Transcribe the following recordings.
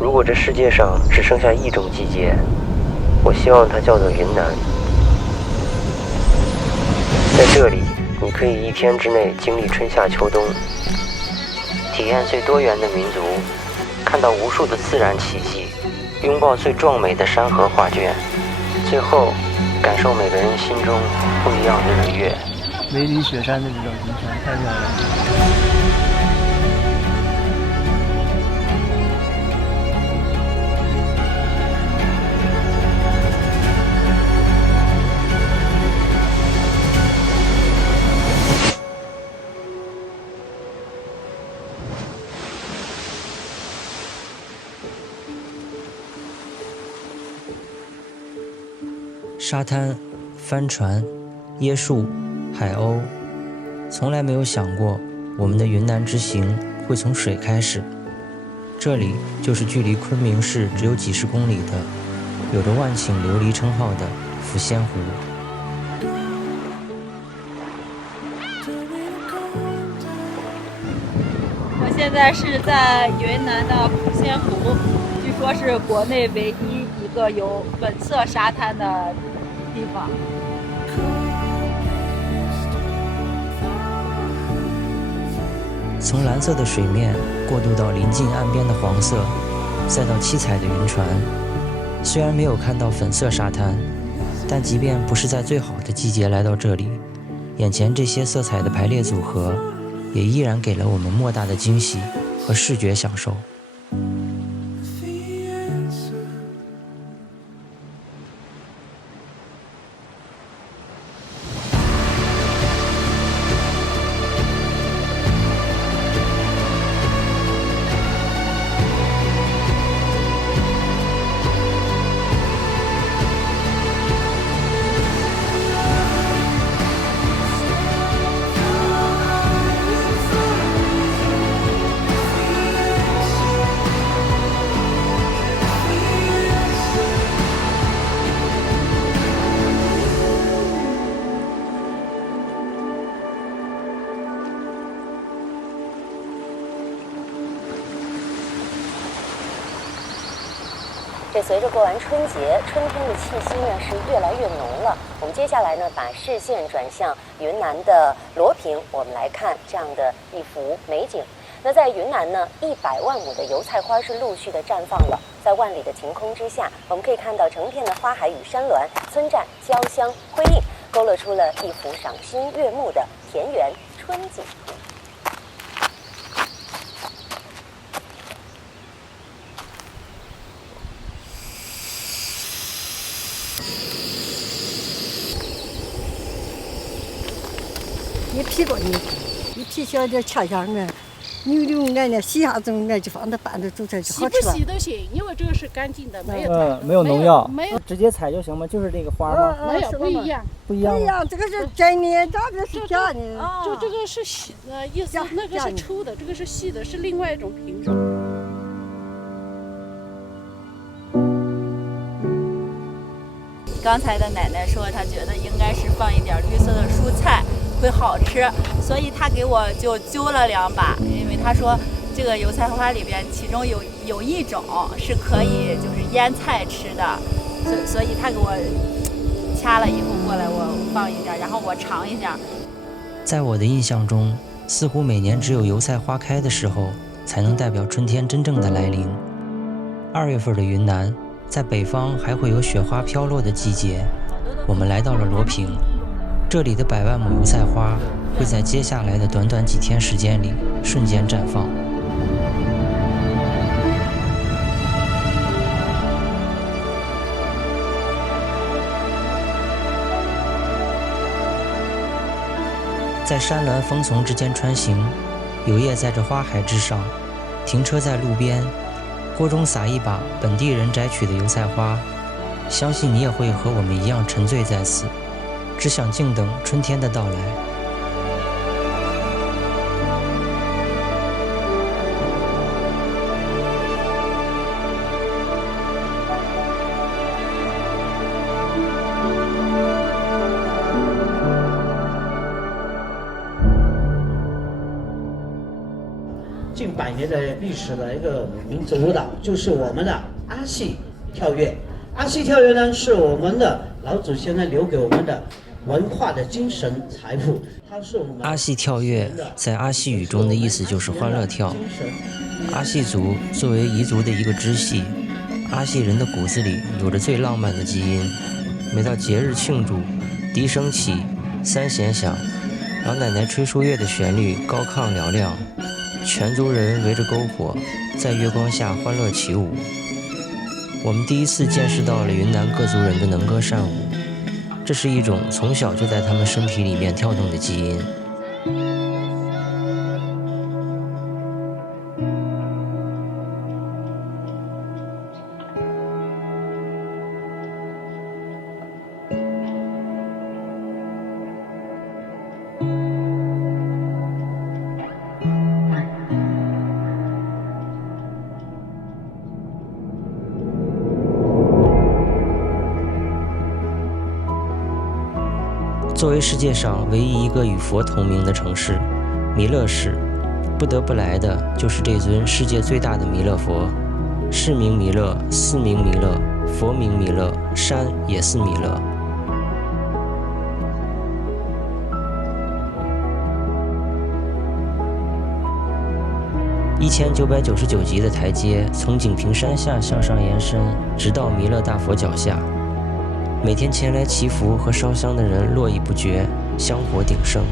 如果这世界上只剩下一种季节，我希望它叫做云南。在这里，你可以一天之内经历春夏秋冬，体验最多元的民族，看到无数的自然奇迹，拥抱最壮美的山河画卷，最后感受每个人心中不一样的日月。梅里雪山的这种云泉太漂亮了。沙滩、帆船、椰树、海鸥，从来没有想过我们的云南之行会从水开始。这里就是距离昆明市只有几十公里的，有着万顷琉璃称号的抚仙湖。我现在是在云南的抚仙湖，据说是国内唯一一个有粉色沙滩的地方。从蓝色的水面过渡到临近岸边的黄色，再到七彩的云船。虽然没有看到粉色沙滩，但即便不是在最好的季节来到这里，眼前这些色彩的排列组合也依然给了我们莫大的惊喜和视觉享受。这随着过完春节，春天的气息呢是越来越浓了。我们接下来呢，把视线转向云南的罗平，我们来看这样的一幅美景。那在云南呢，100万亩的油菜花是陆续的绽放了，在万里的晴空之下，我们可以看到成片的花海与山峦、村寨、交乡、辉映，勾勒出了一幅赏心悦目的田园春景图。一批过一批小点切下来，牛牛按的洗下子按就放到拌着煮菜就好吃了。洗不洗都行，因为这个是干净的，没有没有农药，没有直接采就行吗？就是这个花吗？没有不一样，不一样。不一样，这个是真的，这个是假的。就这个是细的意思，那个是粗的，这个是细的，是另外一种品种。刚才的奶奶说，她觉得应该是放一点绿色的蔬菜会好吃，所以她给我就揪了2把，因为她说这个油菜花里边其中有一种是可以就是腌菜吃的，所以她给我掐了以后过来我放一点，然后我尝一下。在我的印象中，似乎每年只有油菜花开的时候才能代表春天真正的来临。2月份的云南，在北方还会有雪花飘落的季节。我们来到了罗平，这里的100万亩油菜花会在接下来的短短几天时间里瞬间绽放。在山峦峰丛之间穿行，有夜在这花海之上，停车在路边，锅中撒一把本地人摘取的油菜花，相信你也会和我们一样沉醉在此，只想静等春天的到来。近100年的历史的一个民族舞蹈，就是我们的阿戏跳跃。阿戏跳跃呢，是我们的老祖先呢留给我们的文化的精神财富。它是我们阿戏跳跃在阿戏语中的意思就是欢乐跳。阿戏族作为彝族的一个支系，阿戏人的骨子里有着最浪漫的基因。每到节日庆祝，笛声起，三弦响，老奶奶吹书乐的旋律高亢嘹亮，全族人围着篝火，在月光下欢乐起舞。我们第一次见识到了云南各族人的能歌善舞，这是一种从小就在他们身体里面跳动的基因。作为世界上唯一一个与佛同名的城市，弥勒市，不得不来的就是这尊世界最大的弥勒佛。市名弥勒，寺名弥勒，佛名弥勒，山也是弥勒。1999级的台阶从景平山下向上延伸，直到弥勒大佛脚下。每天前来祈福和烧香的人络绎不绝，香火鼎盛。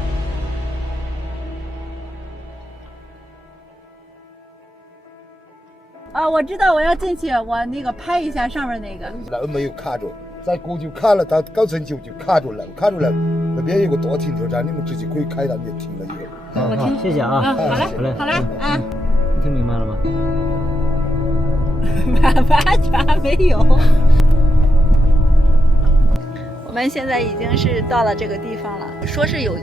我知道我要进去，我那个拍一下上面那个。路没有卡住，在过就卡了，到高层就卡住了，卡住了。那边有个多停车场，你们直接可以开到那边停了以后。好，谢谢啊。好嘞，好嘞，啊。你听明白了吗？完全没有。我们现在已经是到了这个地方了，说是有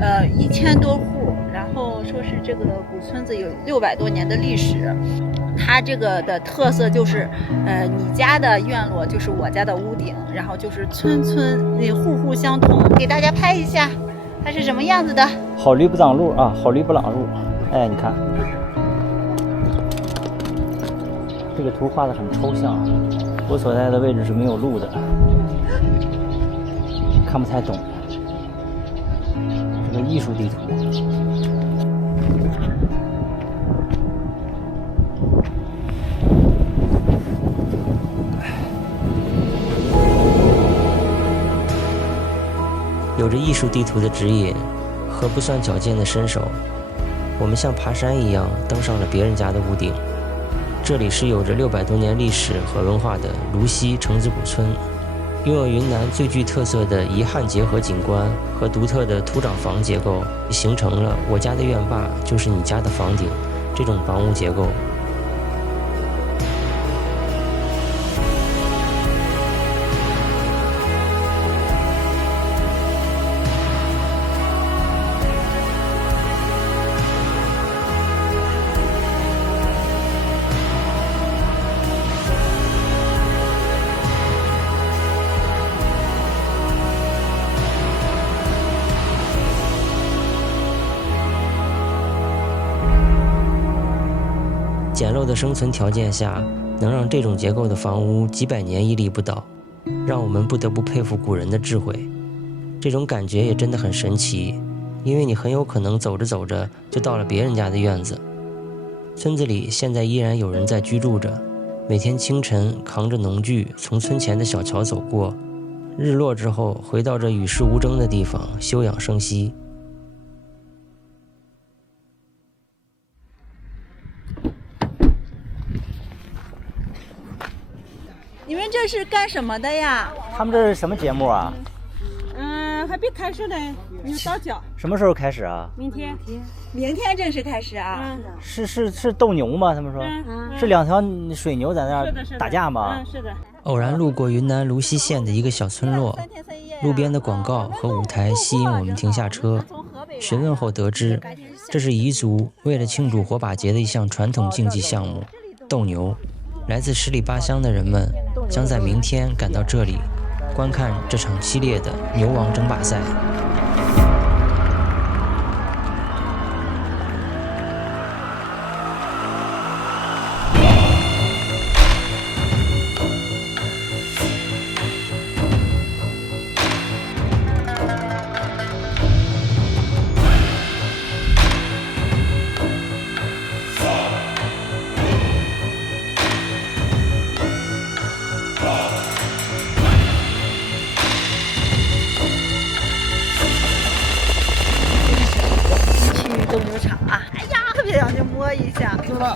1000多户，然后说是这个古村子有600多年的历史。它这个的特色就是你家的院落就是我家的屋顶，然后就是村那户户相通。给大家拍一下它是什么样子的。好驴不挡路啊，好驴不挡路。哎，你看这个图画的很抽象，我所在的位置是没有路的，看不太懂，这个艺术地图。有着艺术地图的指引和不算矫健的身手，我们像爬山一样登上了别人家的屋顶。这里是有着600多年历史和文化的芦溪城子古村，拥有云南最具特色的彝汉结合景观和独特的土长房结构，形成了我家的院坝就是你家的房顶这种房屋结构。简陋的生存条件下，能让这种结构的房屋几百年屹立不倒，让我们不得不佩服古人的智慧。这种感觉也真的很神奇，因为你很有可能走着走着就到了别人家的院子。村子里现在依然有人在居住着，每天清晨扛着农具从村前的小桥走过，日落之后回到这与世无争的地方休养生息。你们这是干什么的呀？他们这是什么节目啊？还没开始呢，有早教。什么时候开始啊？明天正式开始啊？是斗牛吗？他们说是2条水牛在那儿打架吗？是的。偶然路过云南芦溪县的一个小村落，路边的广告和舞台吸引我们停下车，询问后得知，这是彝族为了庆祝火把节的一项传统竞技项目——斗牛。来自十里八乡的人们将在明天赶到这里，观看这场激烈的牛王争霸赛。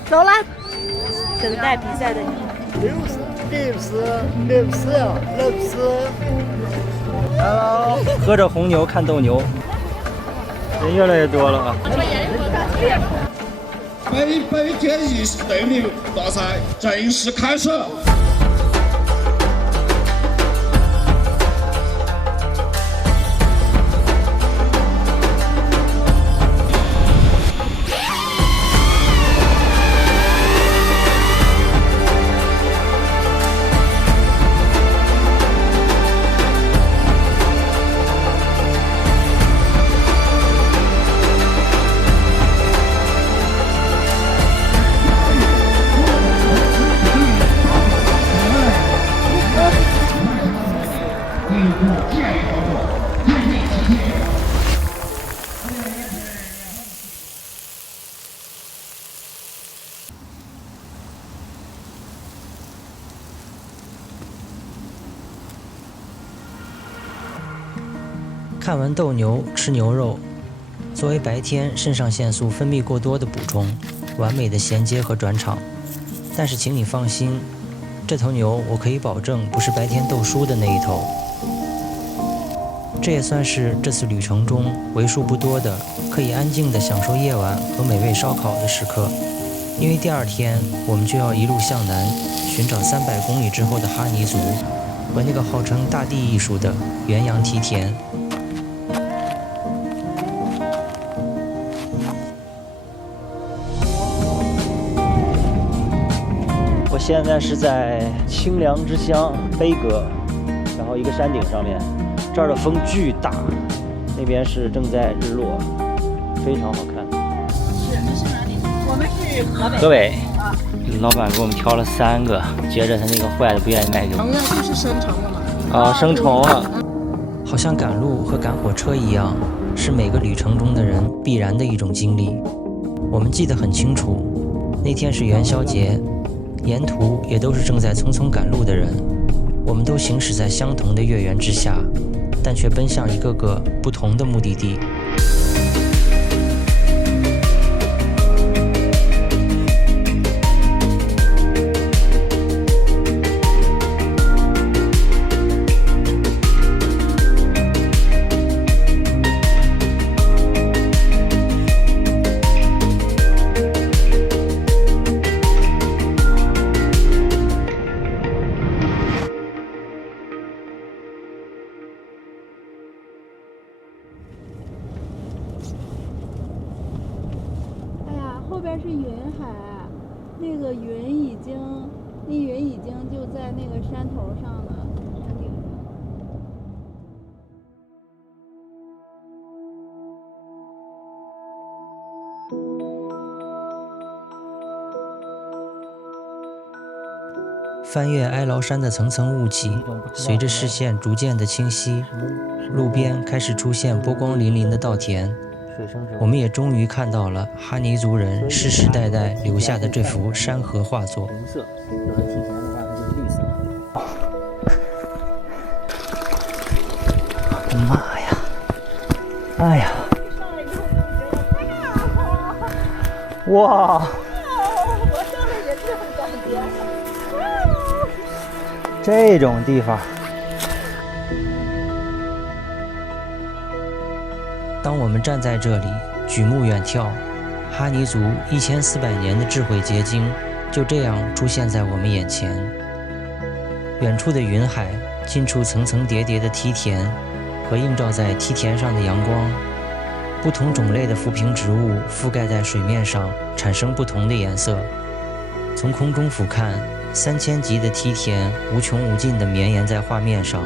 走了。等待比赛的你。Hello， 喝着红牛看斗牛，人越来越多了啊。北天意式斗牛大赛正式开始。看完斗牛，吃牛肉，作为白天肾上腺素分泌过多的补充，完美的衔接和转场。但是请你放心，这头牛我可以保证不是白天斗输的那一头。这也算是这次旅程中为数不多的可以安静地享受夜晚和美味烧烤的时刻，因为第二天我们就要一路向南，寻找300公里之后的哈尼族和那个号称大地艺术的元阳梯田。我现在是在清凉之乡悲格，然后一个山顶上面，这儿的风巨大，那边是正在日落，非常好看。你是哪里？我们是河北。老板给我们挑了3个，觉着他那个坏的不愿意卖给我们。就是生虫了嘛。啊，生虫了。好像赶路和赶火车一样，是每个旅程中的人必然的一种经历。我们记得很清楚，那天是元宵节。沿途也都是正在匆匆赶路的人，我们都行驶在相同的月圆之下，但却奔向一个个不同的目的地。后边是云海，那云已经就在那个山头上了，山顶上。翻越哀牢山的层层雾气，随着视线逐渐的清晰，路边开始出现波光粼粼的稻田。我们也终于看到了哈尼族人世世代代留下的这幅山河画作。红色，有人提前的话，它就是绿色。我的妈呀！哎呀！哇！我上来也这种感觉。这种地方。当我们站在这里，举目远眺，哈尼族1400年的智慧结晶就这样出现在我们眼前。远处的云海，近处层层叠叠的梯田和映照在梯田上的阳光，不同种类的浮萍植物覆盖在水面上，产生不同的颜色。从空中俯瞰，3000级的梯田无穷无尽地绵延在画面上，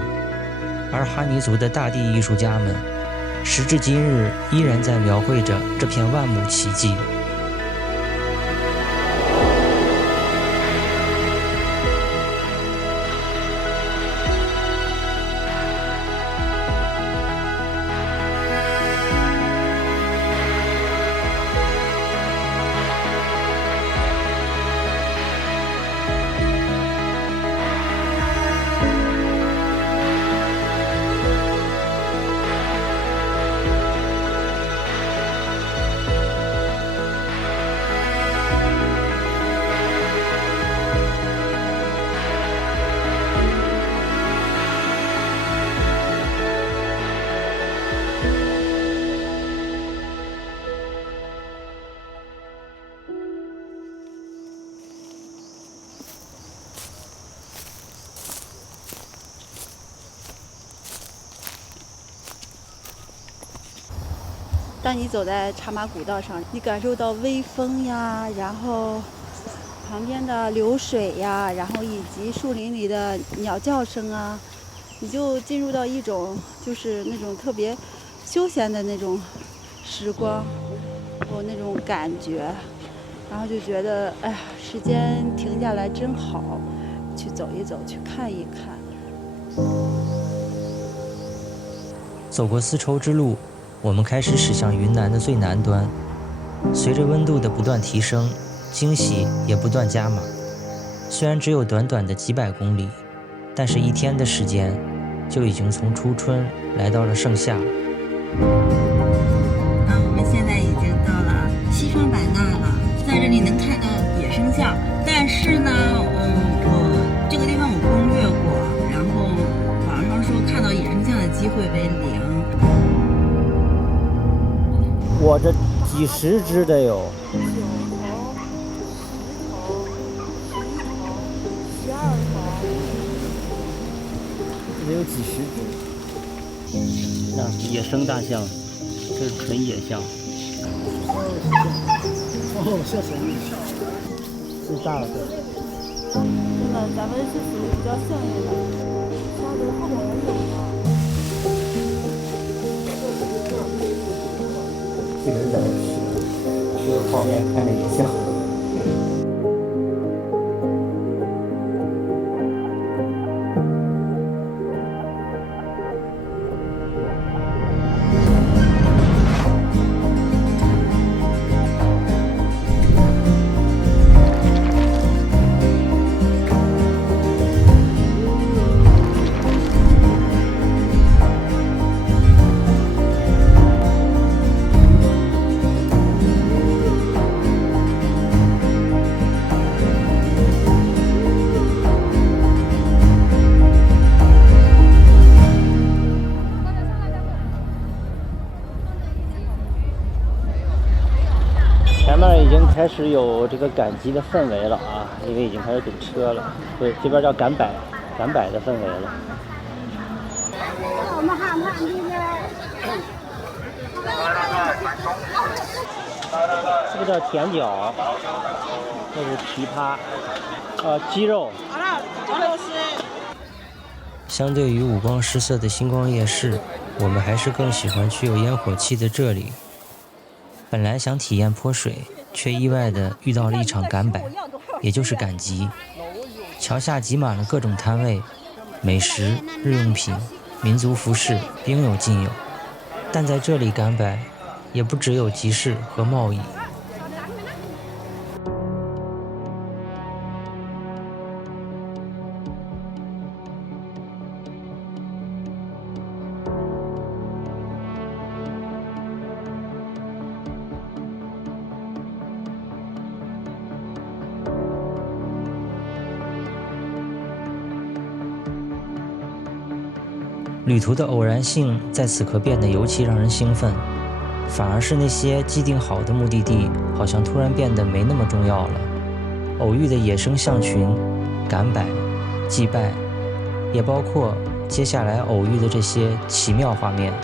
而哈尼族的大地艺术家们时至今日依然在描绘着这片万亩奇迹。当你走在茶马古道上，你感受到微风呀，然后旁边的流水呀，然后以及树林里的鸟叫声啊，你就进入到一种就是那种特别休闲的那种时光，有那种感觉，然后就觉得哎呀，时间停下来真好，去走一走，去看一看。走过丝绸之路，我们开始驶向云南的最南端。随着温度的不断提升，惊喜也不断加码。虽然只有短短的几百公里，但是1天的时间就已经从初春来到了盛夏。我们现在已经到了西双版纳了，在这里能看到野生象，但是呢，我这个地方我攻略过，然后网上说看到野生象的机会为0。我这几十只得有。得有几十只。那是野生大象，这是纯野象。哦，小声音。最大的。真的，咱们是属于比较幸运的。下边后面还有呢。这个是在这个画面看着也像。前面已经开始有这个赶集的氛围了啊，因为已经开始堵车了。对，这边叫赶摆的氛围了。这个叫甜角，这是枇杷，鸡肉。相对于五光十色的星光夜市，我们还是更喜欢具有烟火气的这里。本来想体验泼水，却意外地遇到了一场赶摆，也就是赶集。桥下挤满了各种摊位，美食、日用品、民族服饰应有尽有。但在这里赶摆，也不只有集市和贸易。旅途的偶然性在此刻变得尤其让人兴奋，反而是那些既定好的目的地好像突然变得没那么重要了。偶遇的野生象群、赶摆、祭拜，也包括接下来偶遇的这些奇妙画面。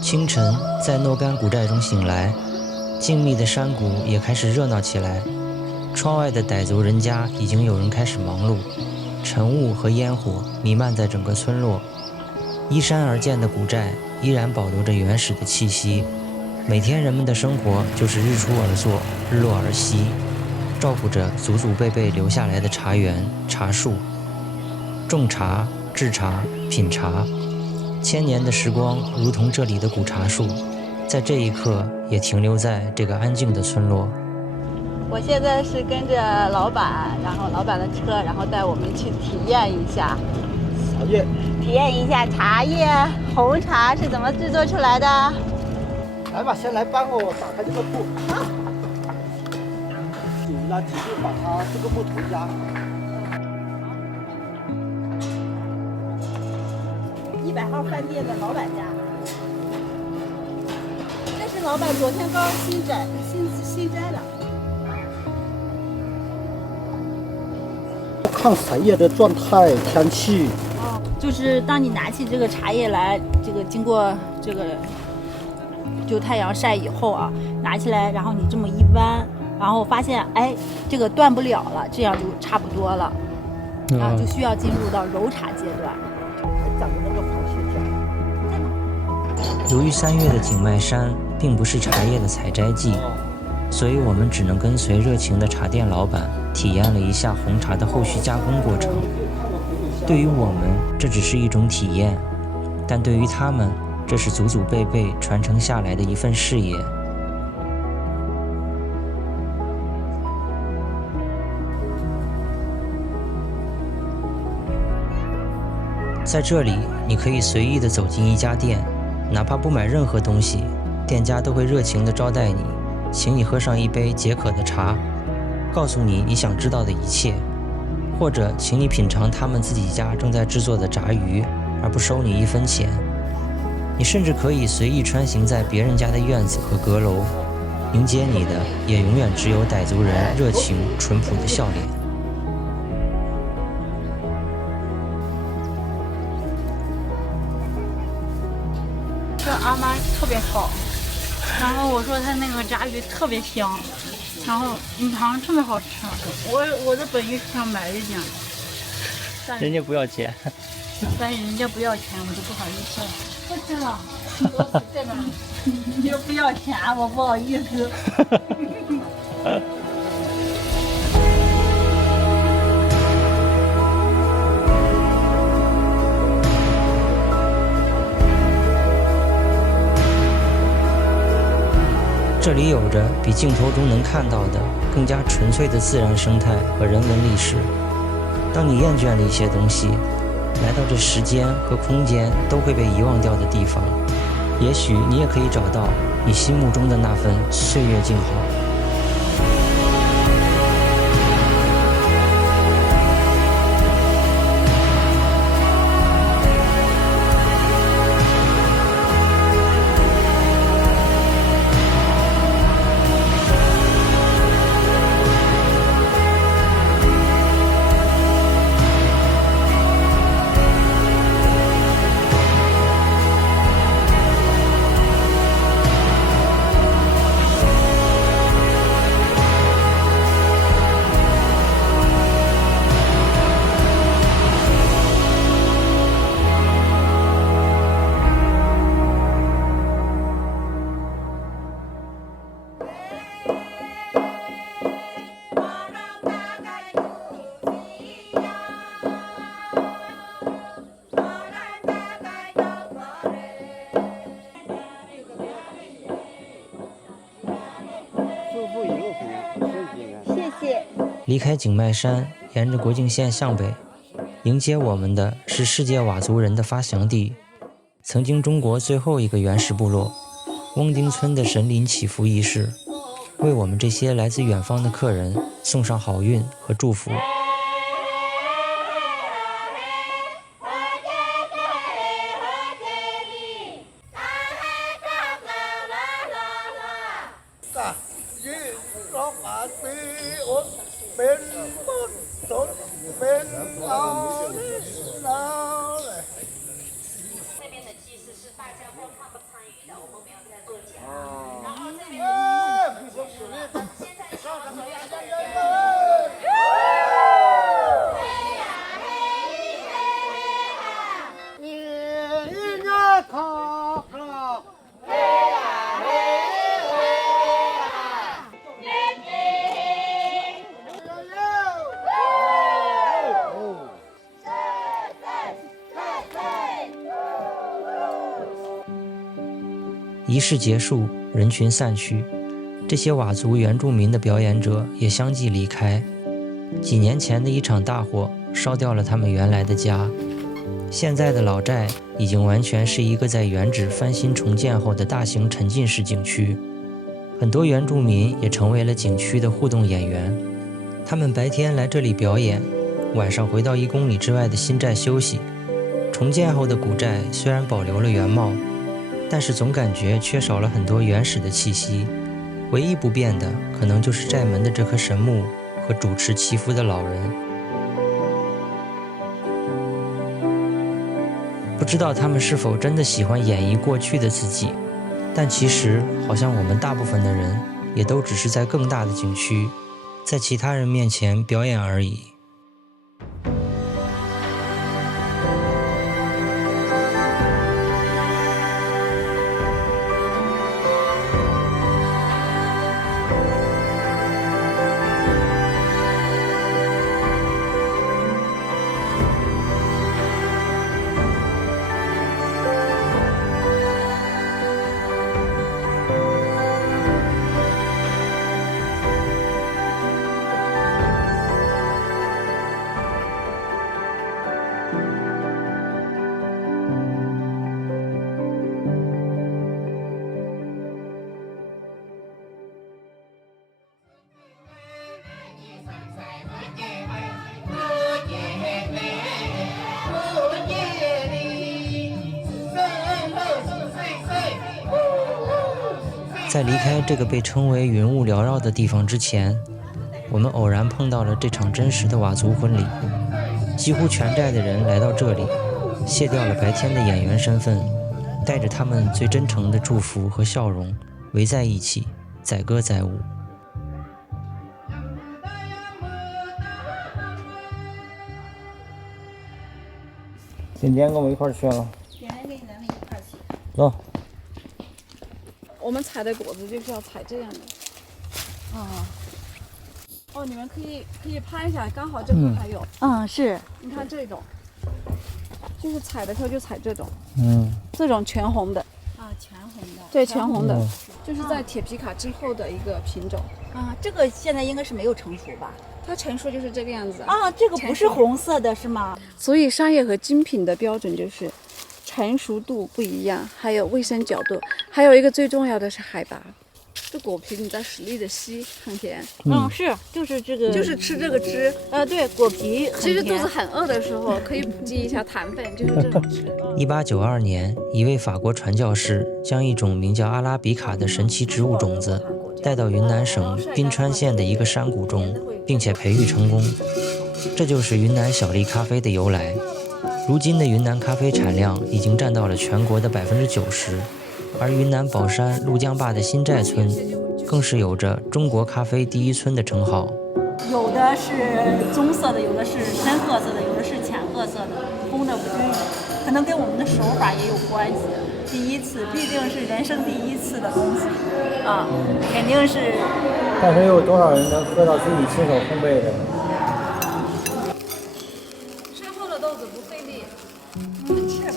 清晨，在诺干古寨中醒来，静谧的山谷也开始热闹起来。窗外的傣族人家已经有人开始忙碌，晨雾和烟火弥漫在整个村落。依山而建的古寨依然保留着原始的气息，每天人们的生活就是日出而作，日落而息，照顾着祖祖辈辈留下来的茶园、茶树，种茶、制茶、品茶。千年的时光如同这里的古茶树，在这一刻也停留在这个安静的村落。我现在是跟着老板，然后老板的车，然后带我们去体验一下茶叶，体验一下茶叶红茶是怎么制作出来的。来吧，先来帮我打开这个布。那继续把它这个木头压。100号饭店的老板家，这是老板昨天刚新摘的。看茶叶的状态、天气。哦，就是当你拿起这个茶叶来，这个经过这个就太阳晒以后啊，拿起来，然后你这么一弯，然后发现哎，这个断不了了，这样就差不多了，然后就需要进入到揉茶阶段。还长着那个螃蟹由于3月的景迈山并不是茶叶的采摘季，所以我们只能跟随热情的茶店老板体验了一下红茶的后续加工过程。对于我们，这只是一种体验，但对于他们，这是祖祖辈辈传承下来的一份事业。在这里，你可以随意地走进一家店，哪怕不买任何东西，店家都会热情地招待你，请你喝上一杯解渴的茶，告诉你你想知道的一切，或者请你品尝他们自己家正在制作的炸鱼，而不收你1分钱。你甚至可以随意穿行在别人家的院子和阁楼，迎接你的也永远只有傣族人热情淳朴的笑脸。这阿妈特别好，然后我说她那个炸鱼特别香，然后米肠特别好吃。我的本意是想买一点，人家不要钱，但是人家不要钱，我就不好意思了。不吃了，这个你就不要钱，我不好意思。这里有着比镜头中能看到的更加纯粹的自然生态和人文历史。当你厌倦了一些东西，来到这时间和空间都会被遗忘掉的地方，也许你也可以找到你心目中的那份岁月静好。离开景迈山，沿着国境线向北，迎接我们的是世界佤族人的发祥地，曾经中国最后一个原始部落翁丁村的神灵祈福仪式，为我们这些来自远方的客人送上好运和祝福。仪式结束，人群散去，这些佤族原住民的表演者也相继离开。几年前的一场大火烧掉了他们原来的家，现在的老寨已经完全是一个在原址翻新重建后的大型沉浸式景区。很多原住民也成为了景区的互动演员，他们白天来这里表演，晚上回到1公里之外的新寨休息。重建后的古寨虽然保留了原貌，但是总感觉缺少了很多原始的气息。唯一不变的可能就是寨门的这棵神木和主持祈福的老人。不知道他们是否真的喜欢演绎过去的自己，但其实好像我们大部分的人也都只是在更大的景区，在其他人面前表演而已。在离开这个被称为云雾缭绕的地方之前，我们偶然碰到了这场真实的佤族婚礼。几乎全寨的人来到这里，卸掉了白天的演员身份，带着他们最真诚的祝福和笑容，围在一起，载歌载舞。今天跟我们一块儿去了。今天跟咱们一块儿去。走。我们采的果子就是要采这样的。哦，你们可以拍一下，刚好这块还有。是。你看这种，就是采的时候就采这种。这种全红的。全红的。对，全红的，就是在铁皮卡之后的一个品种。这个现在应该是没有成熟吧？它成熟就是这个样子。这个不是红色的是吗？所以商业和精品的标准就是成熟度不一样，还有卫生角度，还有一个最重要的是海拔。这果皮你再使力的吸，很甜。就是这个，就是吃这个汁。对，果皮很甜。其实肚子很饿的时候可以补给一下糖分，就是这种吃。1892年，一位法国传教士将一种名叫阿拉比卡的神奇植物种子带到云南省宾川县的一个山谷中，并且培育成功。这就是云南小粒咖啡的由来。如今的云南咖啡产量已经占到了全国的90%，而云南保山怒江坝的新寨村更是有着中国咖啡第一村的称号。有的是棕色的，有的是深褐色的，有的是浅褐色的，烘的不均匀，可能跟我们的手法也有关系。第一次，毕竟是人生第一次的东西肯定是。但是有多少人能喝到自己亲手烘焙的？深厚的豆子不费力，吃。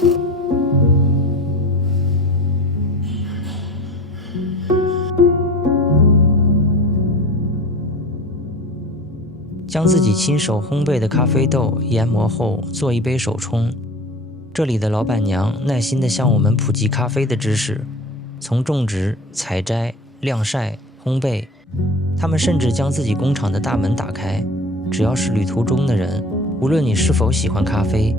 将自己亲手烘焙的咖啡豆研磨后做一杯手冲。这里的老板娘耐心地向我们普及咖啡的知识，从种植、采摘、晾晒、烘焙，他们甚至将自己工厂的大门打开，只要是旅途中的人，无论你是否喜欢咖啡，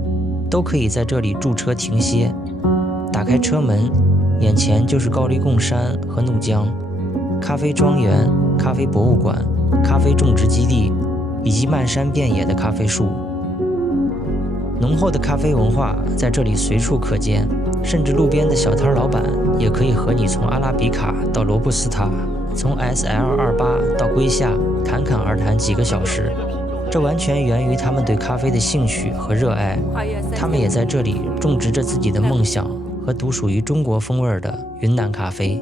都可以在这里驻车停歇。打开车门，眼前就是高黎贡山和怒江、咖啡庄园、咖啡博物馆、咖啡种植基地以及漫山遍野的咖啡树。浓厚的咖啡文化在这里随处可见，甚至路边的小摊老板也可以和你从阿拉比卡到罗布斯塔，从 SL28 到龟夏侃侃而谈几个小时。这完全源于他们对咖啡的兴趣和热爱，他们也在这里种植着自己的梦想和独属于中国风味的云南咖啡。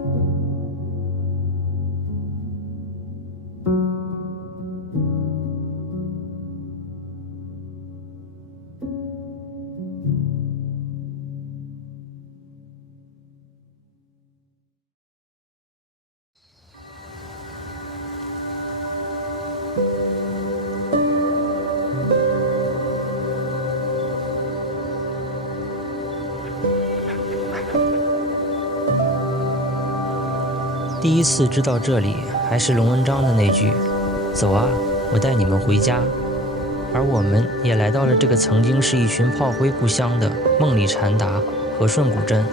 第一次知道这里还是龙文章的那句“走啊，我带你们回家”，而我们也来到了这个曾经是一群炮灰故乡的梦里禅达和顺古镇。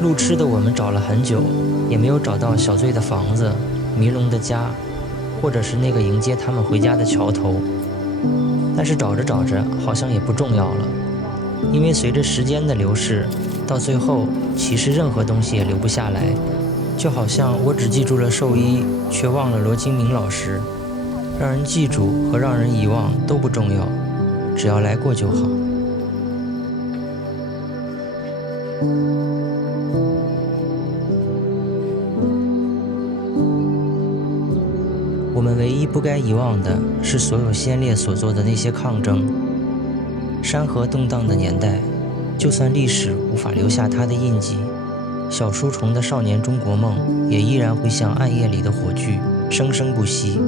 路痴的我们找了很久，也没有找到小醉的房子、迷龙的家，或者是那个迎接他们回家的桥头。但是找着找着，好像也不重要了，因为随着时间的流逝，到最后其实任何东西也留不下来。就好像我只记住了兽医，却忘了罗金明老师。让人记住和让人遗忘都不重要，只要来过就好。我们唯一不该遗忘的是所有先烈所做的那些抗争。山河动荡的年代，就算历史无法留下它的印记，小书虫的少年中国梦也依然会像暗夜里的火炬，生生不息。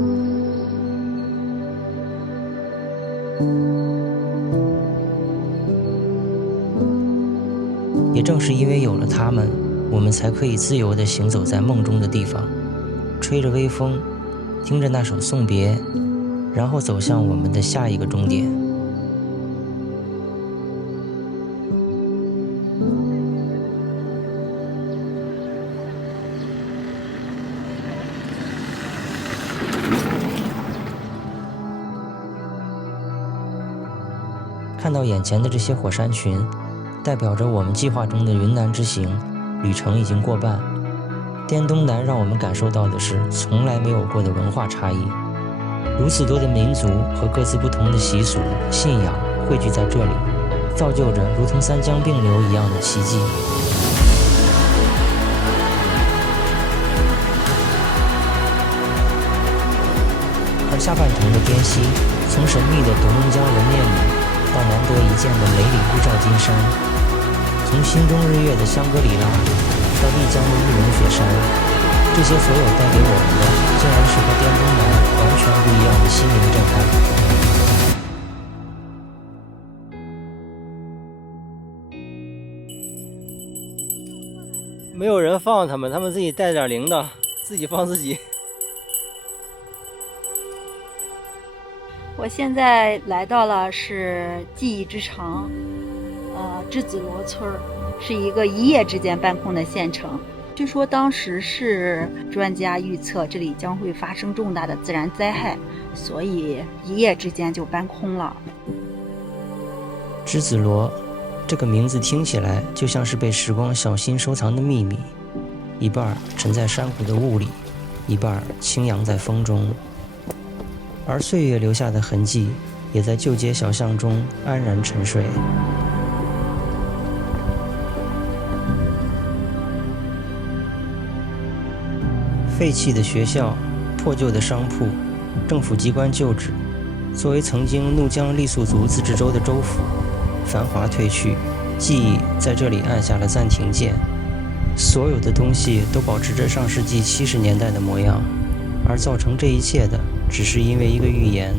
也正是因为有了他们，我们才可以自由地行走在梦中的地方，吹着微风，听着那首送别，然后走向我们的下一个终点。看到眼前的这些火山群，代表着我们计划中的云南之行旅程已经过半。滇东南让我们感受到的是从来没有过的文化差异，如此多的民族和各自不同的习俗、信仰汇聚在这里，造就着如同三江并流一样的奇迹。而下半程的滇西，从神秘的独龙江人面舞到难得一见的梅里乌罩金山，从心中日月的香格里拉到丽江的玉龙雪山，这些所有带给我们的，竟然是和滇东南完全不一样的心灵震撼。没有人放他们，他们自己带点铃铛，自己放自己。我现在来到了是记忆之城，栀子罗村，是一个一夜之间搬空的县城。据说当时是专家预测这里将会发生重大的自然灾害，所以一夜之间就搬空了。栀子罗这个名字听起来就像是被时光小心收藏的秘密，一半沉在山谷的雾里，一半轻扬在风中。而岁月留下的痕迹，也在旧街小巷中安然沉睡。废弃的学校、破旧的商铺、政府机关旧址，作为曾经怒江傈僳族自治州的州府，繁华褪去，记忆在这里按下了暂停键。所有的东西都保持着上世纪70年代的模样，而造成这一切的，只是因为一个预言。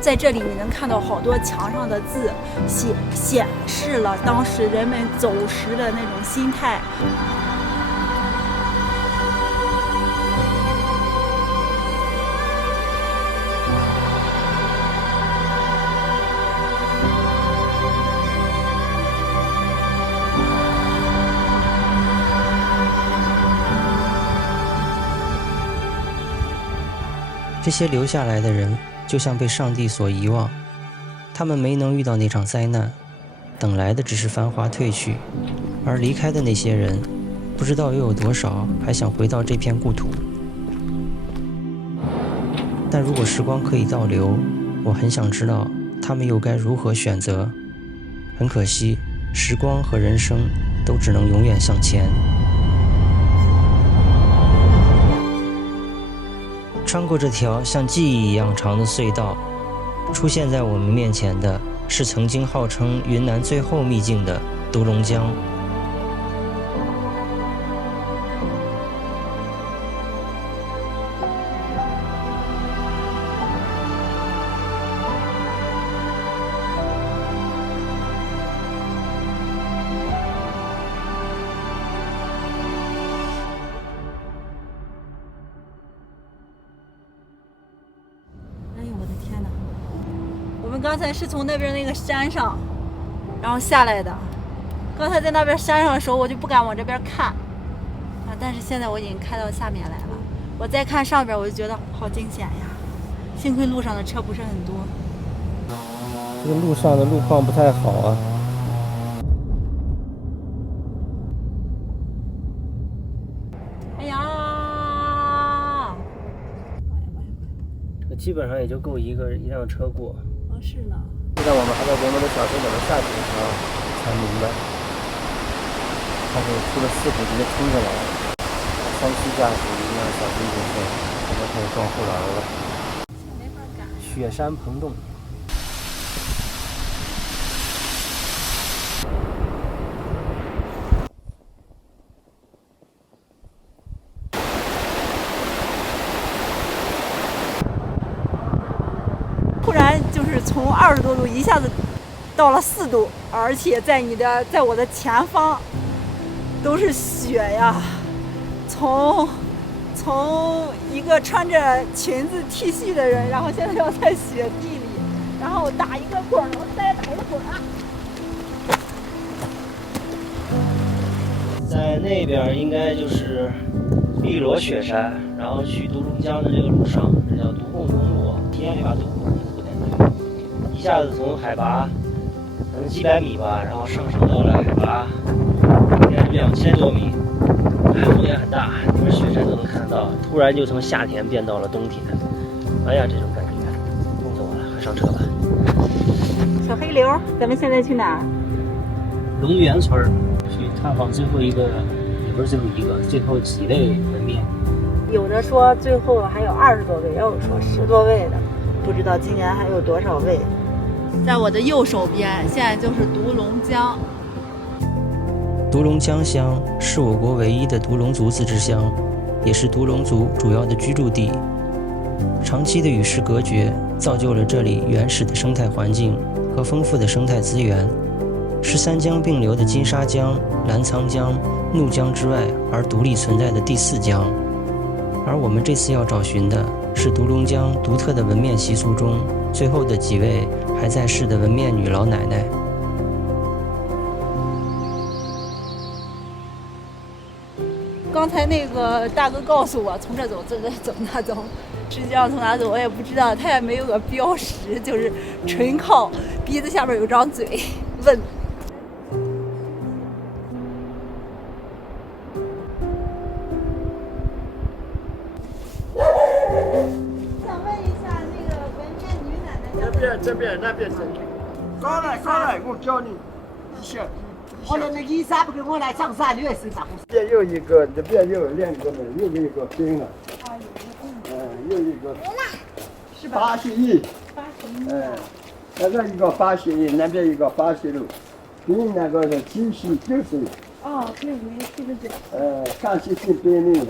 在这里你能看到好多墙上的字，显示了当时人们走时的那种心态。这些留下来的人就像被上帝所遗忘，他们没能遇到那场灾难，等来的只是繁华褪去，而离开的那些人，不知道又有多少还想回到这片故土。但如果时光可以倒流，我很想知道他们又该如何选择。很可惜，时光和人生都只能永远向前。穿过这条像记忆一样长的隧道，出现在我们面前的是曾经号称云南最后秘境的独龙江。们刚才是从那边那个山上，然后下来的。刚才在那边山上的时候，我就不敢往这边看，啊，但是现在我已经开到下面来了。我再看上边，我就觉得好惊险呀！幸亏路上的车不是很多。这个路上的路况不太好啊。哎呀！这基本上也就够一辆车过。哦，是呢。现在我们还在我们的小车怎么下去啊？才明白。他是出了4股直接冲下来，山区驾驶一定要小心谨慎，可能会撞护栏了。没法赶。雪山彭洞。突然就是从20多度一下子到了4度，而且在我的前方都是雪呀。从一个穿着裙子 T 恤的人，然后现在要在雪地里，然后打一个滚儿，我再打一个滚儿啊！在那边应该就是碧螺雪山，然后去独龙江的这个路上，这叫独贡公路，体验这把独贡公路的感觉，一下子从海拔可能几百米吧，然后上升到了海拔应该2000多米，风也很大，你们雪山都能看得到，突然就从夏天变到了冬天，哎呀，这种感觉，冻死我了，快上车吧。小黑溜，咱们现在去哪儿？龙源村去探访最后一个，也不是最后一个，最后几位文面。有的说最后还有20多位，也有说10多位的，不知道今年还有多少位。在我的右手边，现在就是独龙江。独龙江乡是我国唯一的独龙族自治乡，也是独龙族主要的居住地。长期的与世隔绝，造就了这里原始的生态环境和丰富的生态资源，是3江并流的金沙江、澜沧江、怒江之外而独立存在的第4江。而我们这次要找寻的是独龙江独特的纹面习俗中最后的几位还在世的纹面女老奶奶。刚才那个大哥告诉我从这走，走那走，实际上从哪走我也不知道，他也没有个标识，就是纯靠鼻子下面有张嘴问。想问一下那个纹面女奶奶，这边那边上来，我教你一下。我的那衣衫不给我来上山，你也是啥？这边有一个，这边有2个呢，又一个病了。又一个。是吧？81。那个一个81，那边一个86，病那个是79岁。哦，对，没79。上去是病命，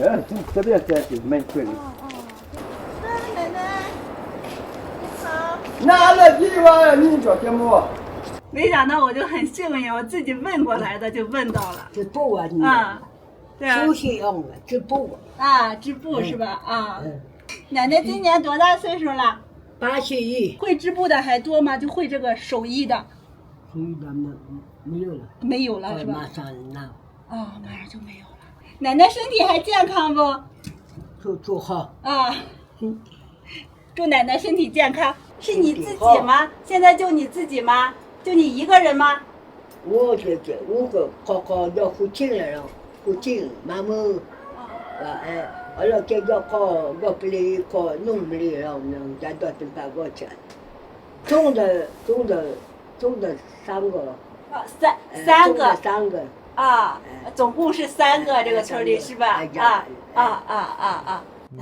这边在门口里。奶奶，你好。拿了几万，你说什么？没想到我就很幸运，我自己问过来的就问到了。织布啊，你啊，对啊，首先用的织布啊，织布是吧？啊，奶奶今年多大岁数了？81。会织布的还多吗？就会这个手艺的？手艺的没有了。没有了是吧？马上那。哦，马上就没有了。奶奶身体还健康不？祝好。啊，祝奶奶身体健康。是你自己吗？现在就你自己吗？就你一个人吗？我这5个哥哥要父亲来了，父亲妈妈，完了这要靠我不里靠弄不里了，能再到等把我钱，种的3个，三个3个啊，总共是3个这个村里是吧？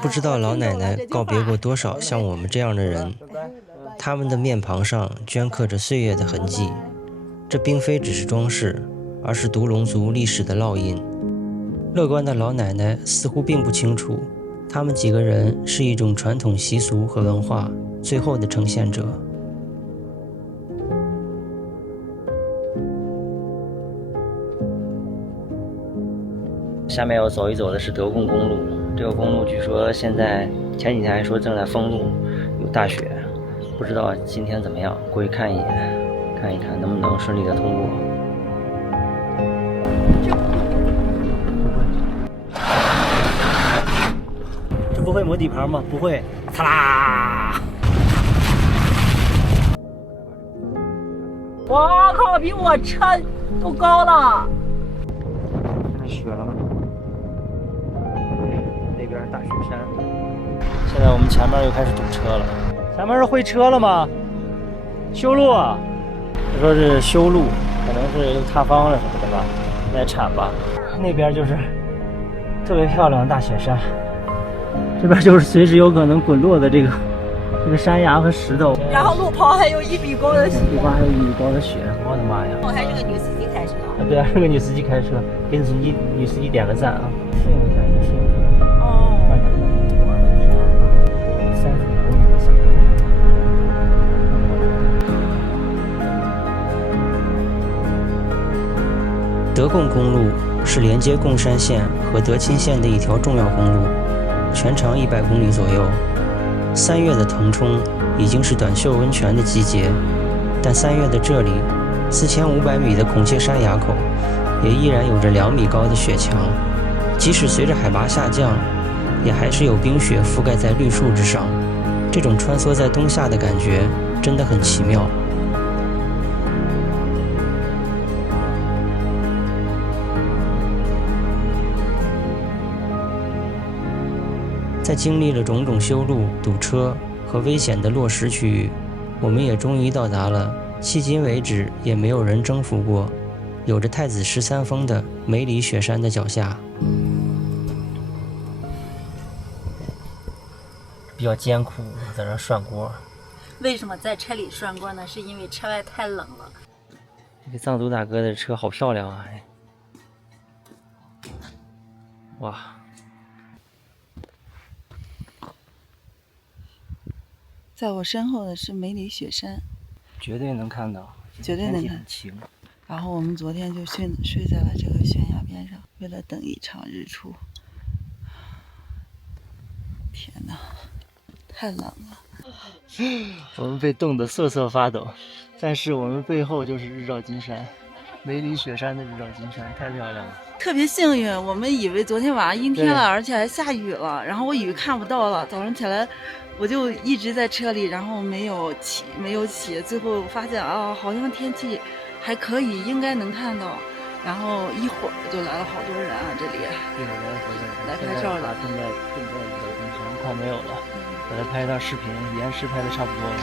不知道老奶奶告别过多少像我们这样的人，他们的面庞上镌刻着岁月的痕迹，这并非只是装饰，而是独龙族历史的烙印。乐观的老奶奶似乎并不清楚，他们几个人是一种传统习俗和文化最后的呈现者。下面要走一走的是德贡公路，这个公路据说前几天还说正在封路，有大雪，不知道今天怎么样，过去看一眼，看一看能不能顺利的通过。这不会磨底盘吗？不会，擦啦！我靠，比我车都高了。看雪了吗？那边大雪山。现在我们前面又开始堵车了。前面是会车了吗？修路啊？他说是修路，可能是又塌方了什么的吧，来铲吧。那边就是特别漂亮的大雪山，这边就是随时有可能滚落的这个山崖和石头。然后路旁还有1米高的雪。路旁还有1米高的雪，我的妈呀！我还是个女司机开车。对啊，是个女司机开车，给女司机点个赞啊！适应一下，适应一下。哦。慢点，我的天哪！30公里的下坡。德贡公路是连接贡山县和德钦县的一条重要公路，全长100公里左右。3月的腾冲已经是短袖温泉的季节，但3月的这里，4500米的孔雀山垭口也依然有着2米高的雪墙，即使随着海拔下降，也还是有冰雪覆盖在绿树之上。这种穿梭在冬夏的感觉真的很奇妙。在经历了种种修路、堵车和危险的落石区域，我们也终于到达了迄今为止也没有人征服过、有着太子13峰的梅里雪山的脚下。比较艰苦，在这涮锅。为什么在车里涮锅呢？是因为车外太冷了。这个藏族大哥的车好漂亮啊！哇！在我身后的是梅里雪山，绝对能看到，绝对能看。然后我们昨天就睡在了这个悬崖边上，为了等一场日出。天哪，太冷了！我们被冻得瑟瑟发抖，但是我们背后就是日照金山，梅里雪山的日照金山，太漂亮了。特别幸运，我们以为昨天晚上阴天了，而且还下雨了，然后我雨看不到了。早上起来，我就一直在车里，然后没有起，最后发现啊，好像天气还可以，应该能看到。然后一会儿就来了好多人啊，这里来拍照的。正在日照金山快没有了，给他拍一段视频，延时拍的差不多了。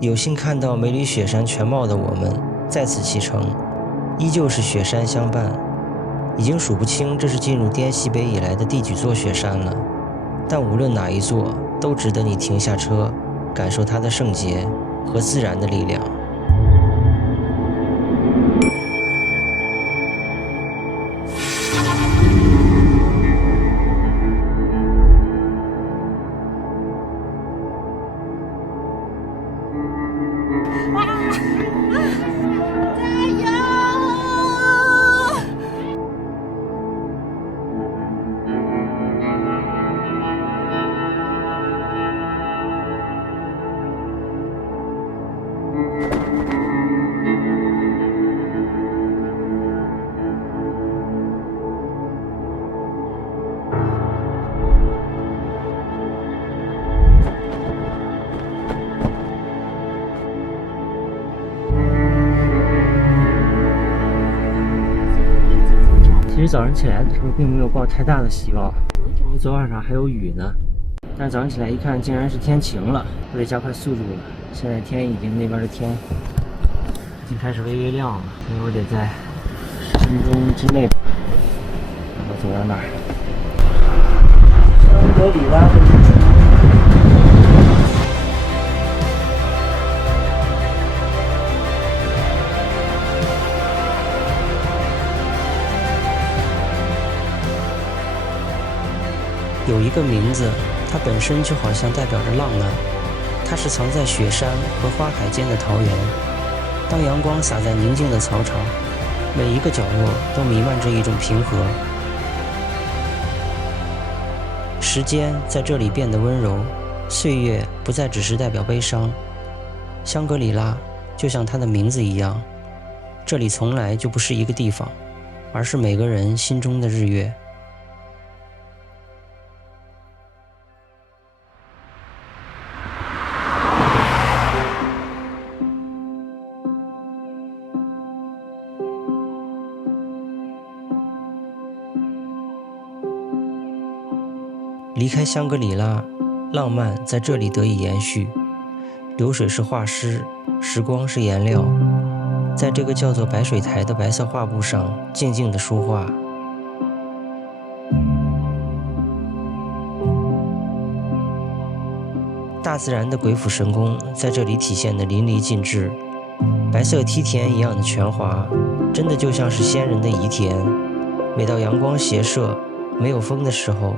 有幸看到梅里雪山全貌的我们再次启程，依旧是雪山相伴，已经数不清这是进入滇西北以来的第几座雪山了。但无论哪一座，都值得你停下车，感受它的圣洁和自然的力量。其实早上起来的时候并没有抱太大的希望，因为昨晚上还有雨呢。但是早上起来一看，竟然是天晴了，我得加快速度了。现在天已经那边的天已经开始微微亮了，所以我得在10分钟之内然后走到那儿。香格里拉有一个名字，它本身就好像代表着浪漫。它是藏在雪山和花海间的桃源。当阳光洒在宁静的草场，每一个角落都弥漫着一种平和。时间在这里变得温柔，岁月不再只是代表悲伤。香格里拉就像它的名字一样，这里从来就不是一个地方，而是每个人心中的日月。离开香格里拉，浪漫在这里得以延续。流水是画师，时光是颜料，在这个叫做白水台的白色画布上静静地书画。大自然的鬼斧神工在这里体现得淋漓尽致，白色梯田一样的泉华，真的就像是仙人的遗田。每到阳光斜射没有风的时候，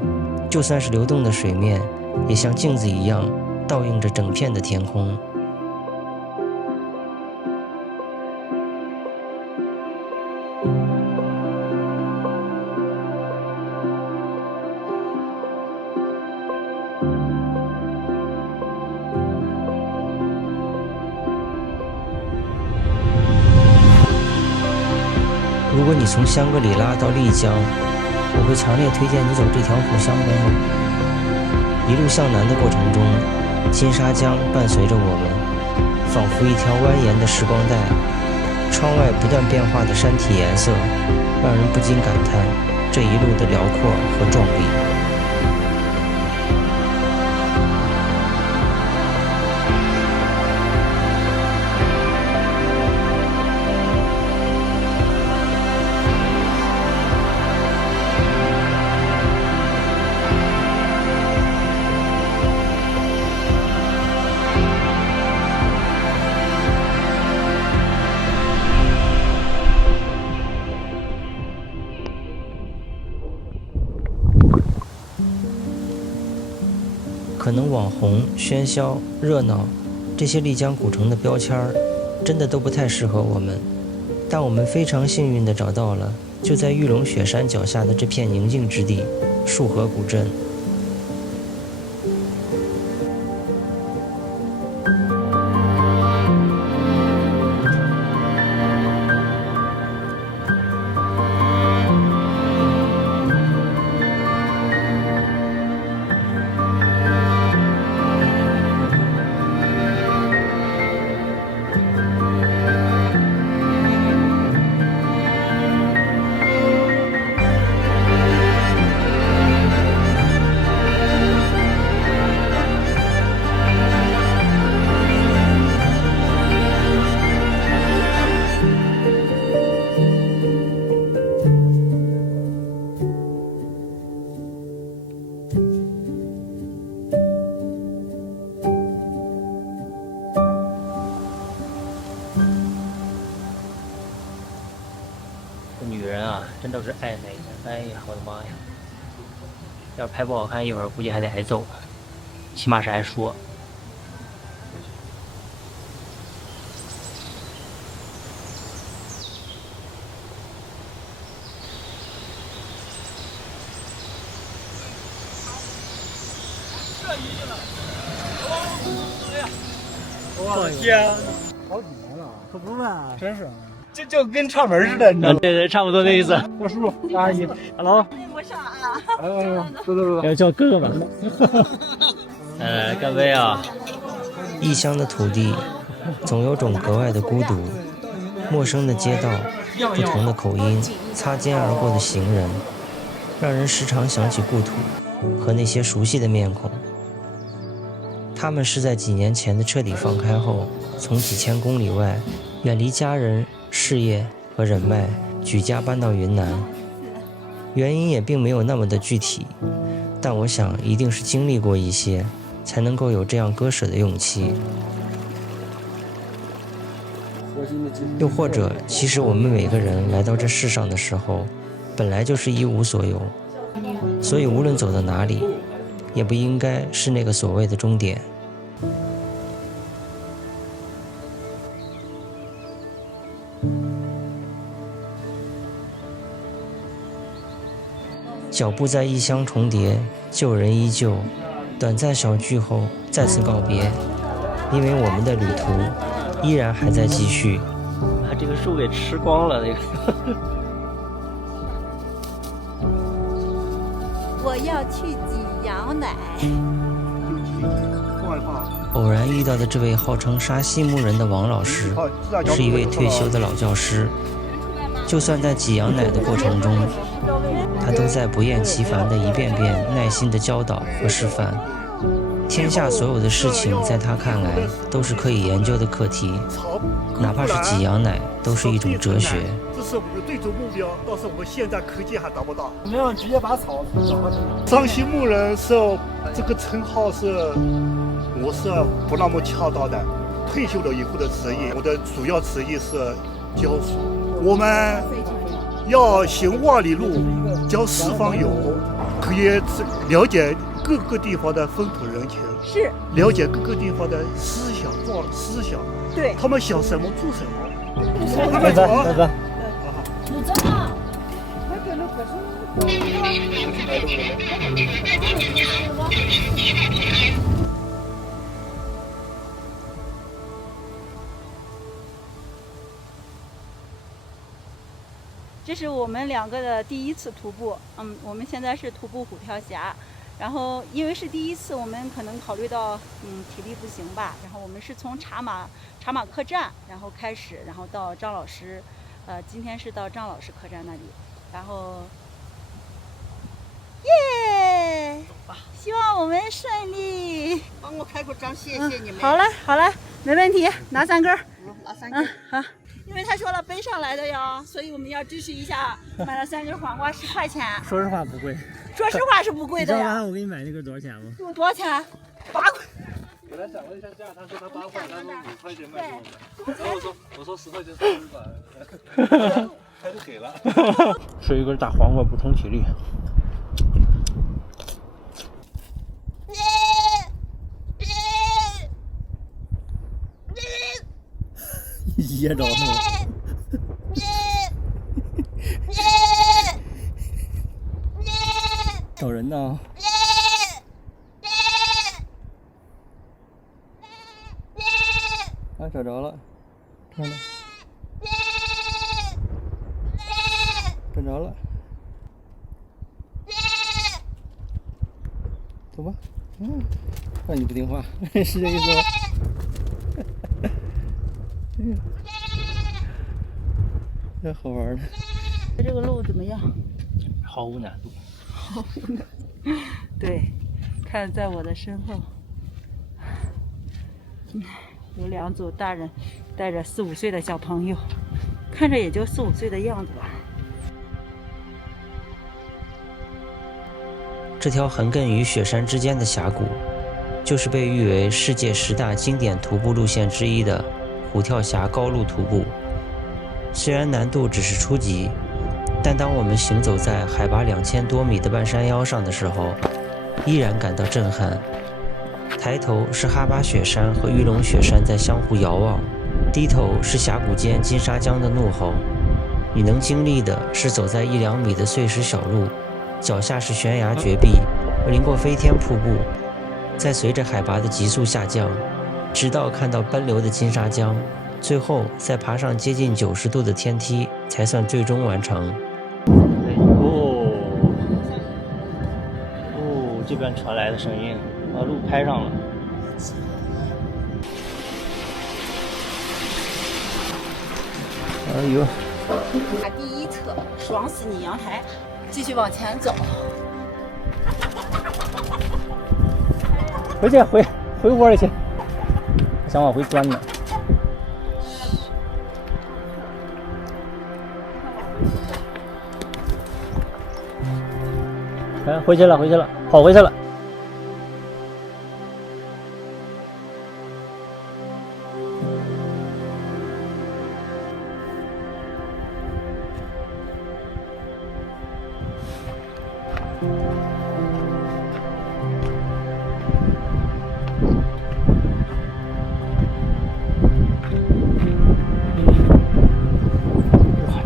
就算是流动的水面，也像镜子一样倒映着整片的天空。如果你从香格里拉到丽江，我会强烈推荐你走这条虎香公路。一路向南的过程中，金沙江伴随着我们，仿佛一条蜿蜒的时光带。窗外不断变化的山体颜色，让人不禁感叹这一路的辽阔和壮丽。可能网红、喧嚣、热闹，这些丽江古城的标签真的都不太适合我们，但我们非常幸运地找到了就在玉龙雪山脚下的这片宁静之地——束河古镇。女人啊，真都是爱美的。哎呀，我的妈呀！要是拍不好看，一会儿估计还得挨揍，起码是挨说。我的天，好几年了，可不嘛，真是。就跟串门似的，你知道吗？对对，差不多那意思。我叔叔、阿姨 ，Hello。我上啊。走。要叫哥哥们。干杯啊！异乡的土地，总有种格外的孤独。陌生的街道，不同的口音，擦肩而过的行人，让人时常想起故土和那些熟悉的面孔。他们是在几年前的彻底放开后，从几千公里外，远离家人、事业和人脉，举家搬到云南。原因也并没有那么的具体，但我想一定是经历过一些，才能够有这样割舍的勇气。又或者，其实我们每个人来到这世上的时候，本来就是一无所有，所以无论走到哪里，也不应该是那个所谓的终点。脚步在异乡重叠，旧人依旧，短暂小聚后再次告别，因为我们的旅途依然还在继续。把这个树给吃光了，那个。我要去挤羊奶。偶然遇到的这位号称沙溪牧人的王老师，是一位退休的老教师。就算在挤羊奶的过程中，他都在不厌其烦地一遍遍耐心地教导和示范。天下所有的事情在他看来都是可以研究的课题，哪怕是挤羊奶都是一种哲学。这是我们的最终目标，但是我们现在科技还达不到。我们要直接把草找到。沙溪牧人是这个称号我是不那么恰当的。退休了以后的职业，我的主要职业是教书。我们要行万里路，交四方友，可以了解各个地方的风土人情，是了解各个地方的思想，对，他们想什么做什么。拜拜拜拜。这是我们两个的第一次徒步，我们现在是徒步虎跳峡，然后因为是第一次，我们可能考虑到体力不行吧，然后我们是从茶马客栈然后开始，然后到张老师，今天是到张老师客栈那里，然后耶，希望我们顺利。帮我开个章，谢谢你们。好嘞，没问题，拿3根。拿3根。好。因为他说了背上来的呀，所以我们要支持一下，买了3根黄瓜10块钱。说实话不贵。说实话是不贵的呀。你知道刚才我给你买那个多少钱吗？多少钱？8块。本来想问一下价，他说他8块，他说5块钱卖给我们。然后我说10块钱30块，他就给了。吃一根大黄瓜补充体力。噎着了。找人呢？啊，找着了，看着，找着了，走吧。那你不听话，是这意思吗？这好玩的。这个路怎么样？毫无难度。毫无难。对，看在我的身后，有2组大人带着4、5岁的小朋友，看着也就4、5岁的样子吧。这条横亘于雪山之间的峡谷，就是被誉为世界10大经典徒步路线之一的虎跳峡高路徒步。虽然难度只是初级，但当我们行走在海拔2000多米的半山腰上的时候，依然感到震撼。抬头是哈巴雪山和玉龙雪山在相互遥望，低头是峡谷间金沙江的怒吼。你能经历的是走在1、2米的碎石小路，脚下是悬崖绝壁，淋过飞天瀑布，再随着海拔的急速下降，直到看到奔流的金沙江，最后再爬上接近90度的天梯，才算最终完成。这边传来的声音，把路拍上了。哎呦，第一侧双丝泥阳台，继续往前走。回窝里去，我想往回钻呢。哎，回去了，跑回去了。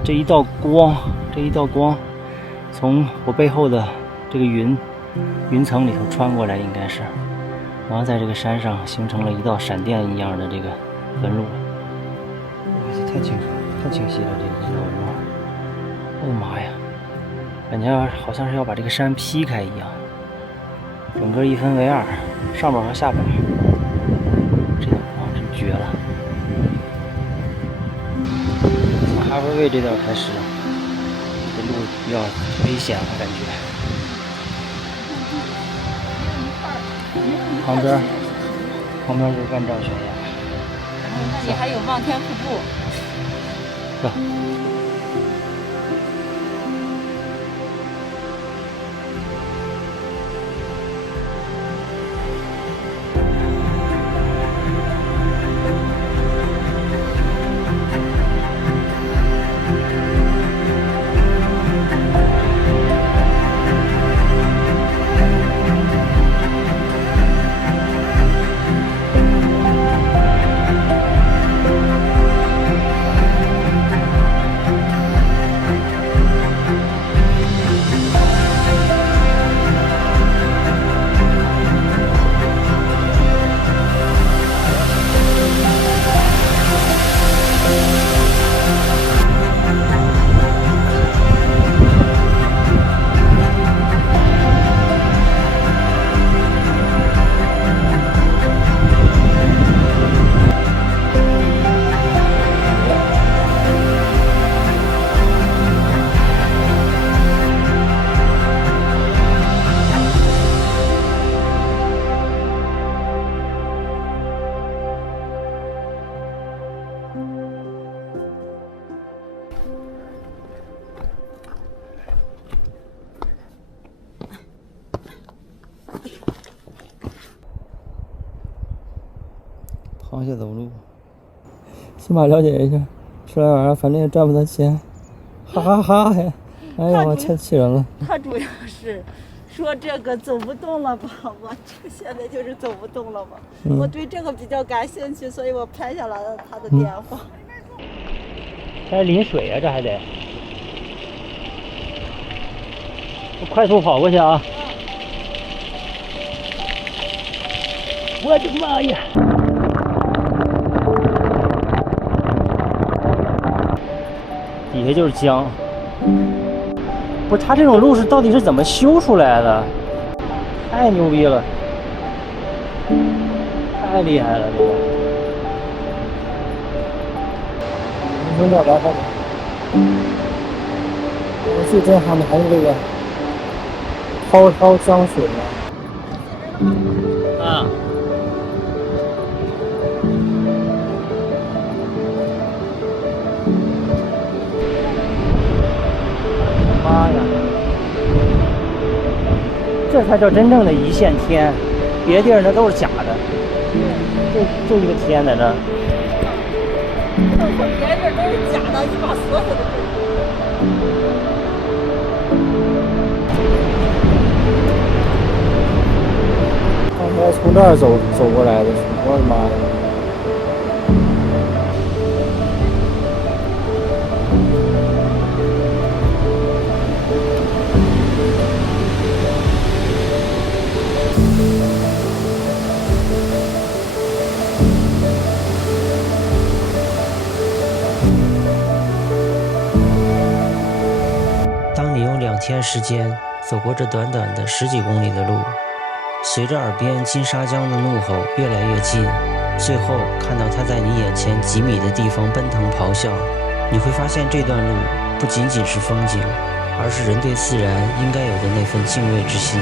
这一道光，从我背后的这个云层里头穿过来，应该是，然后在这个山上形成了一道闪电一样的这个纹路。哇，太清晰了，这个纹路。哦妈呀，感觉好像是要把这个山劈开一样，整个一分为二，上边和下边。这道光真绝了。从哈弗卫这段开始，这路比较危险了，感觉。旁边就是万丈悬崖。那里还有望天瀑布。是吧？螃蟹走路，起码了解一下，出来玩反正也赚不到钱，哈哈哈呀！哎呀，我太气人了。他主要是说这个走不动了吧，我这现在就是走不动了吧，我对这个比较感兴趣，所以我拍下来了他的电话。还淋水啊，这还得。我快速跑过去啊！我的妈呀！底下就是江，不是他这种路是到底是怎么修出来的？太牛逼了，太厉害了这个！从这来看，我最震撼的还是这个滔滔江水啊！妈呀，这才叫真正的一线天，别地儿那都是假的，就一个天在这儿。别地儿都是假的，你把所有的刚才从这儿走过来的，我的妈呀！当你用2天时间走过这短短的10几公里的路，随着耳边金沙江的怒吼越来越近，最后看到它在你眼前几米的地方奔腾咆哮，你会发现这段路不仅仅是风景，而是人对自然应该有的那份敬畏之心。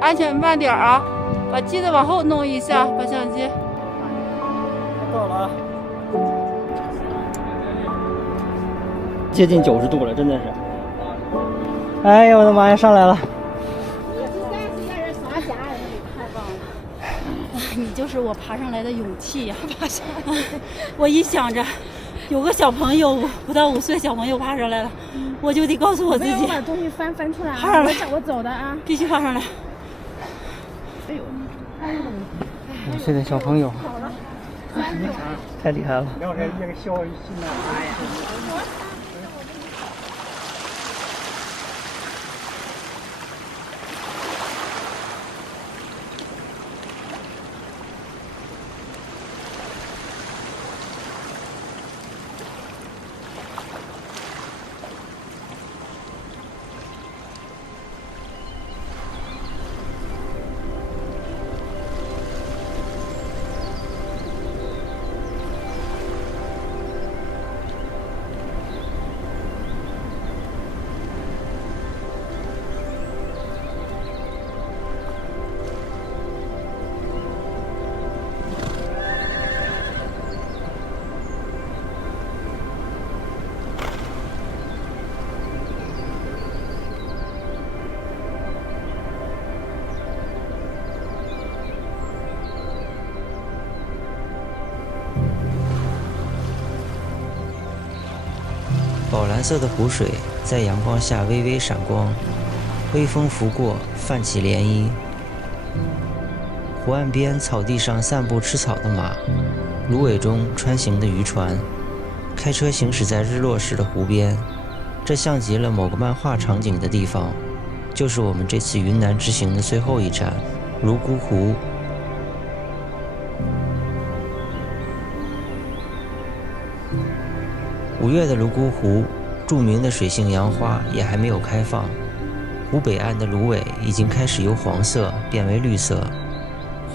安全慢点啊！把机子往后弄一下，把相机。到了啊！接近90度了，真的是。哎呀，我的妈呀，上来了！你就是我爬上来的勇气呀！爬上来，我一想着有个小朋友不到5岁小朋友爬上来了，我就得告诉我自己，我把东西翻出来啊！爬上来，我走的啊，必须爬上来。5岁的小朋友，太厉害了！宝蓝色的湖水在阳光下微微闪光，微风拂过，泛起涟漪。湖岸边草地上散步吃草的马，芦苇中穿行的渔船，开车行驶在日落时的湖边，这像极了某个漫画场景的地方，就是我们这次云南之行的最后一站——泸沽湖。5月的泸沽湖，著名的水性杨花也还没有开放，湖北岸的芦苇已经开始由黄色变为绿色，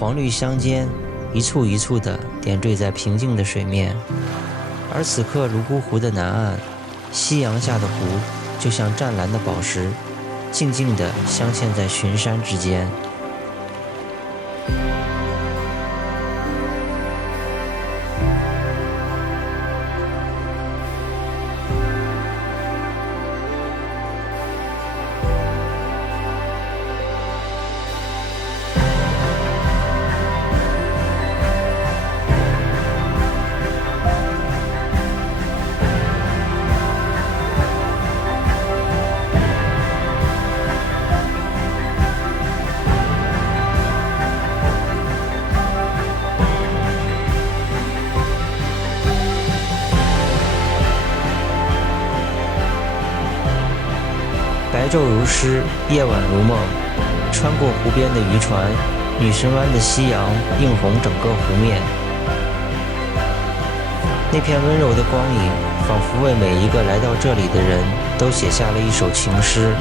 黄绿相间，一簇一簇地点缀在平静的水面。而此刻泸沽湖的南岸，夕阳下的湖就像湛蓝的宝石，静静地镶嵌在群山之间。白昼如诗，夜晚如梦。穿过湖边的渔船，女神湾的夕阳映红整个湖面。那片温柔的光影，仿佛为每一个来到这里的人都写下了一首情诗。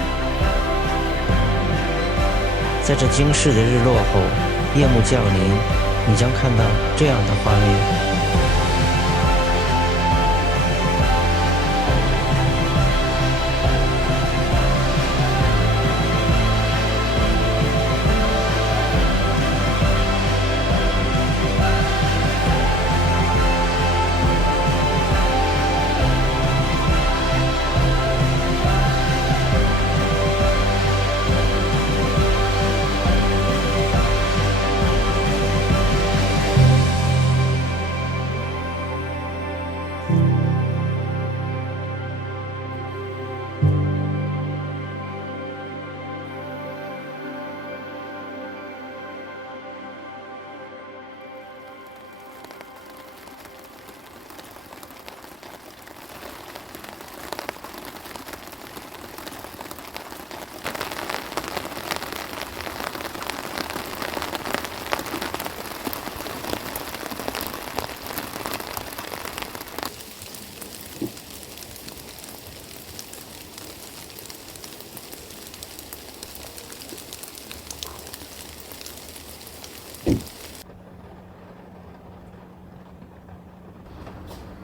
在这惊世的日落后，夜幕降临，你将看到这样的画面。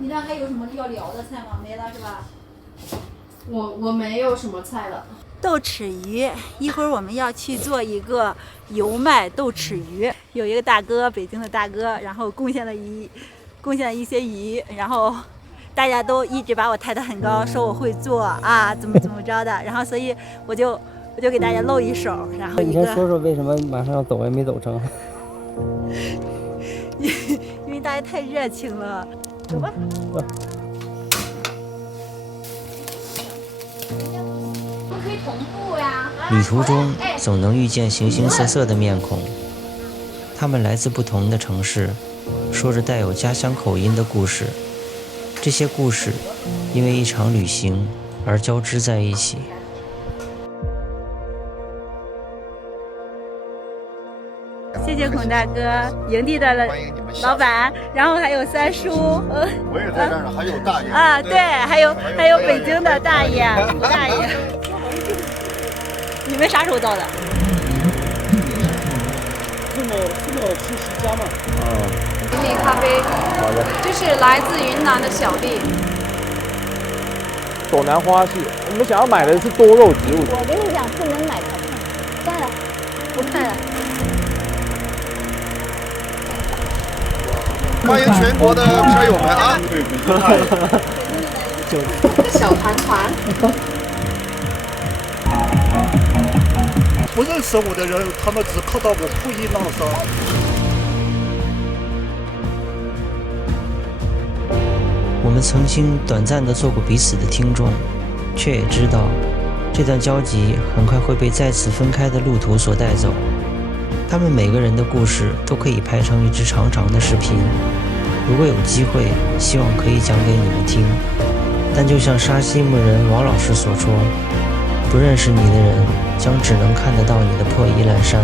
你那还有什么要聊的菜吗？没了是吧？我没有什么菜了。豆豉鱼，一会儿我们要去做一个油麦豆豉鱼。有一个大哥，北京的大哥，然后贡献了一些鱼，然后大家都一直把我抬得很高，说我会做啊，怎么着的，然后所以我就给大家露一手，然后你先说说为什么马上要走也没走成？因为大家太热情了，走吧。可以同步呀。旅途中总能遇见形形色色的面孔，他们来自不同的城市，说着带有家乡口音的故事。这些故事因为一场旅行而交织在一起。谢谢孔大哥，营地的老板，然后还有三叔，我也在这儿呢，还有大爷啊，对，还有北京的大爷、胡大爷。你们啥时候到的？这么吃10家嘛？云里咖啡，好的。这是来自云南的小弟。朵南花系，我们想要买的是多肉植物。我跟你讲，不能买它，算了，不看了。欢迎全国的车友们啊！小团团。不认识我的人，他们只看到我破衣烂衫。我们曾经短暂地做过彼此的听众，却也知道，这段交集很快会被再次分开的路途所带走。他们每个人的故事都可以拍成一支长长的视频，如果有机会，希望可以讲给你们听。但就像沙溪牧人王老师所说，不认识你的人将只能看得到你的破衣烂衫。